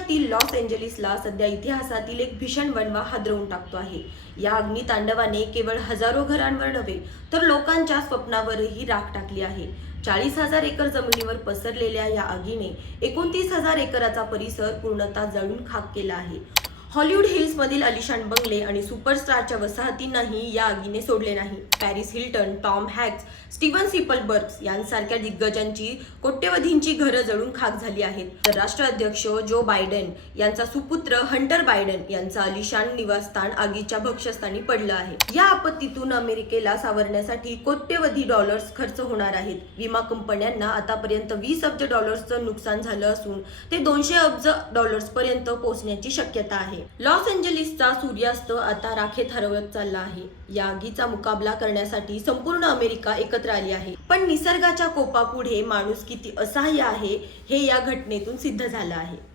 कॅलिफोर्नियातील loss एंजलिसला सध्या इतिहासातील एक भीषण वणवा हादरवून टाकतो आहे. या अग्नितांडवाने केवळ हजारो घरांवर नव्हे तर लोकांच्या स्वप्नावरही राख टाकली आहे. चाळीस हजार एकर जमिनीवर पसरलेल्या या आगीने एकोणतीस हजार एकराचा परिसर पूर्णतः जळून खाक केला आहे. हॉलिवूड हिल्समधील अलिशान बंगले आणि सुपरस्टारच्या वसाहतींनाही या आगीने सोडले नाही. Paris Hilton Tom Hanks Steven Spielbergs यांसारख्या दिग्गजांची कोट्यवधींची घरं जळून खाक झाली आहेत. तर राष्ट्राध्यक्ष जो बायडेन यांचा सुपुत्र हंटर बायडेन यांचा अलिशान निवासस्थान आगीच्या भक्षस्थानी पडलं आहे. या आपत्तीतून अमेरिकेला सावरण्यासाठी कोट्यवधी डॉलर्स खर्च होणार आहेत. विमा कंपन्यांना आतापर्यंत वीस अब्ज डॉलर्सचं नुकसान झालं असून ते दोनशे अब्ज डॉलर्सपर्यंत पोहोचण्याची शक्यता आहे. आहे लॉस एंजलिसचा सूर्यास्त आता राखेत हरवत चालला आहे. या आगीचा मुकाबला करण्यासाठी संपूर्ण अमेरिका एकत्र आली आहे. पण निसर्गाच्या कोपापुढे माणूस किती असहाय्य आहे हे या घटनेतून सिद्ध झालं आहे.